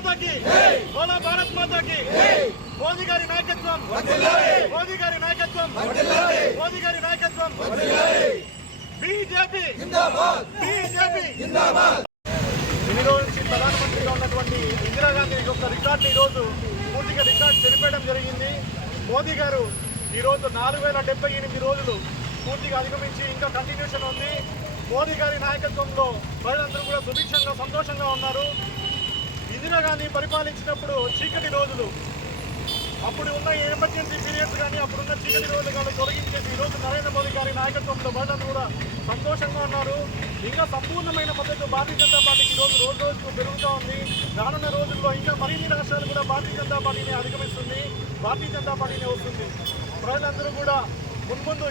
माता की बोलो भारत माता की मोदी गारी नायकत्वम मोदी गारी नायकत्वम मोदी गारी नायकत्वम बीजेपी जिंदाबाद बीजेपी जिंदाबाद ఇన్ని రోజుల నుంచి ప్రధానమంత్రిగా ఉన్నటువంటి ఇందిరాగాంధీ యొక్క రికార్డు ఈ రోజు పూర్తిగా రికార్డు చెరిపేయడం జరిగింది. మోదీ గారు ఈ రోజు 4078 రోజులు పూర్తిగా అధిగమించి ఇంకా కంటిన్యూషన్ ఉంది. మోదీ గారి నాయకత్వంలో ప్రజలందరూ కూడా సుభిక్షంగా సంతోషంగా ఉన్నారు. ఇందిరాగాంధీ పరిపాలించినప్పుడు చీకటి రోజులు, అప్పుడు ఉన్న ఎమర్జెన్సీ పీరియడ్స్ కానీ అప్పుడున్న చీకటి రోజులు కానీ తొలగించేసి ఈరోజు నరేంద్ర మోదీ గారి నాయకత్వంలో ప్రజలందరూ కూడా సంతోషంగా ఉన్నారు. ఇంకా సంపూర్ణమైన మద్దతు భారతీయ జనతా పార్టీకి ఈరోజు రోజు రోజుకు పెరుగుతూ ఉంది. రానున్న రోజుల్లో ఇంకా మరిన్ని రాష్ట్రాలు కూడా భారతీయ జనతా పార్టీని అధిగమిస్తుంది, భారతీయ జనతా పార్టీని వస్తుంది. ప్రజలందరూ కూడా ముందు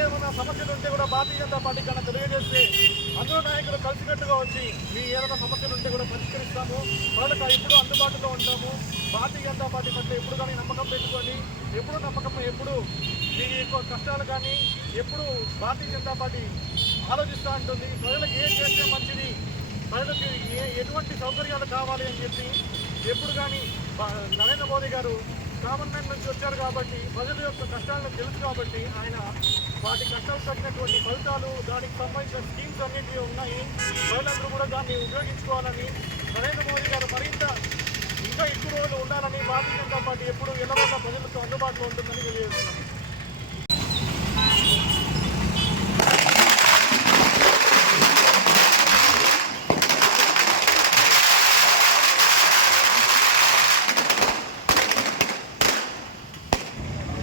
ఏమైనా సమస్యలు ఉంటే కూడా భారతీయ జనతా పార్టీ కన్నా తెలియజేస్తే అందరూ నాయకులు కలిసికట్టుగా వచ్చి మీ ఏదైనా సమస్యలు ఉంటే కూడా పరిష్కరిస్తాము, వాళ్ళకి ఎప్పుడు అందుబాటులో ఉంటాము. భారతీయ జనతా పార్టీ పట్ల ఎప్పుడు కానీ నమ్మకం పెట్టుకొని ఎప్పుడు మీ కష్టాలు కానీ ఎప్పుడు భారతీయ జనతా పార్టీ ఆలోచిస్తూ ఉంటుంది. ప్రజలకు ఏం చేస్తే మంచిది, ప్రజలకు ఎటువంటి సౌకర్యాలు కావాలి అని చెప్పి ఎప్పుడు కానీ నరేంద్ర మోదీ గారు కామన్ మ్యాన్ నుంచి వచ్చారు కాబట్టి ప్రజల యొక్క కష్టాలను తెలుసు కాబట్టి ఆయన వాటి కష్టాలు తగినటువంటి ఫలితాలు దానికి సంబంధించిన స్కీమ్స్ అన్నింటినీ ఉన్నాయి. ప్రజలందరూ కూడా దాన్ని ఉపయోగించుకోవాలని, నరేంద్ర మోదీ గారు మరింత ఇంకా ఎక్కువ రోజులు ఉండాలని భారతీయ జనతా పార్టీ ఎప్పుడు ఎల్లవల్ల ప్రజలకు అందుబాటులో ఉంటుందని తెలియజేస్తున్నాం.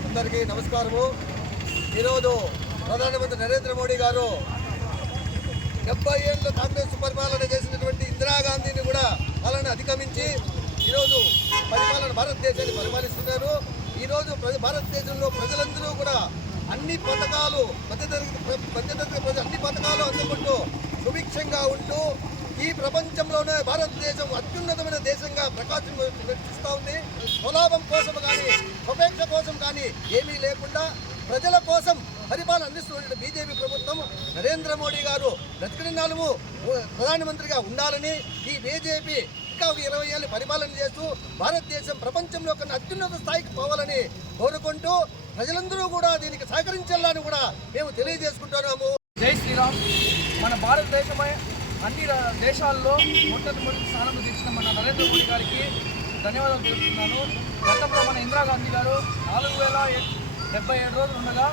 అందరికీ నమస్కారము. ఈరోజు ప్రధానమంత్రి నరేంద్ర మోడీ గారు 70 ఏళ్ళు కాంగ్రెస్ పరిపాలన చేసినటువంటి ఇందిరాగాంధీని కూడా వాళ్ళని అధిగమించి ఈరోజు భారతదేశాన్ని పరిపాలిస్తున్నారు. ఈరోజు భారతదేశంలో ప్రజలందరూ కూడా అన్ని పథకాలు మధ్యతరగతి ప్రజలు అన్ని పథకాలు అందుకుంటూ సుభిక్షంగా ఉంటూ ఈ ప్రపంచంలోనే భారతదేశం అత్యున్నతమైన దేశంగా ప్రకాశిస్తూ ఉంది. స్వలాభం కోసం కానీ స్వపేక్ష కోసం కానీ ఏమీ లేకుండా ప్రజల కోసం పరిపాలన అందిస్తున్న బీజేపీ ప్రభుత్వం నరేంద్ర మోడీ గారు బ్రతికినాలు ప్రధానమంత్రిగా ఉండాలని, ఈ బీజేపీ ఇంకా 20 ఏళ్ళు పరిపాలన చేస్తూ భారతదేశం ప్రపంచంలో కన్నా అత్యున్నత స్థాయికి పోవాలని కోరుకుంటూ ప్రజలందరూ కూడా దీనికి సహకరించాలని కూడా మేము తెలియజేసుకుంటున్నాము. జై శ్రీరామ్. మన భారతదేశమై అన్ని దేశాల్లో మొట్టమొదటి స్థానంలో తెచ్చిన మన నరేంద్ర మోడీ గారికి ధన్యవాదాలు తెలుపుతున్నాను. గతంలో మన ఇందిరాగాంధీ గారు 4077 రోజులు ఉండగా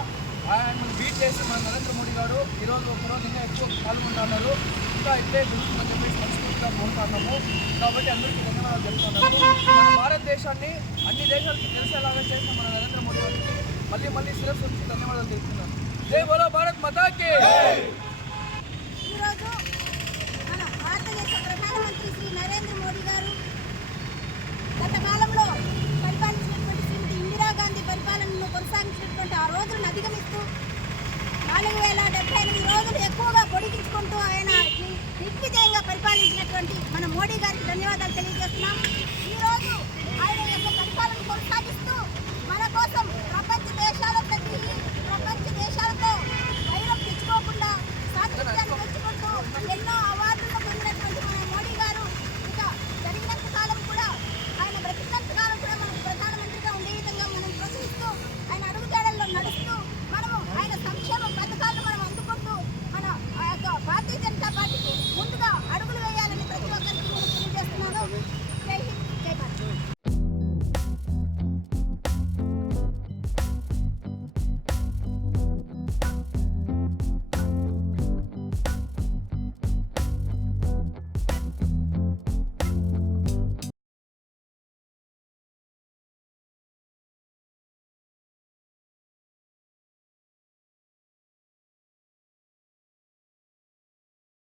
ఆయన బీట్ చేసి మన నరేంద్ర మోడీ గారు ఈరోజు ఒకరోజు ఇంకా ఎక్కువ పాల్గొంటున్నారు. ఇంకా ఇట్లే జరుగుతుందని చెప్పేసి మనస్ఫూర్తిగా కోరుతున్నాము. కాబట్టి అందరికీ ధన్యవాదాలు చెప్తున్నాము. మన భారతదేశాన్ని అన్ని దేశాలకు తెలిసేలాగా చేసిన మన నరేంద్ర మోడీ గారికి మళ్ళీ శిరస్సు వచ్చి ధన్యవాదాలు తెలుపుతున్నాను. జై బోలో భారత్ మాతాకి. ఈరోజు మన భారతదేశ ప్రధానమంత్రి శ్రీ నరేంద్ర మోడీ గారు గత కాలంలో పరిపాలించినటువంటి శ్రీమతి ఇందిరాగాంధీ పరిపాలనను కొనసాగించినటువంటి ఆ రోజులను అధిగమిస్తూ 4078 రోజులు ఎక్కువగా పొడిగించుకుంటూ ఆయన దిగ్విజయంగా పరిపాలించినటువంటి మన మోడీ గారికి ధన్యవాదాలు తెలియజేస్తున్నాం. ఈరోజు ఆయన యొక్క పరిపాలన కొనసాగిస్తూ మన కోసం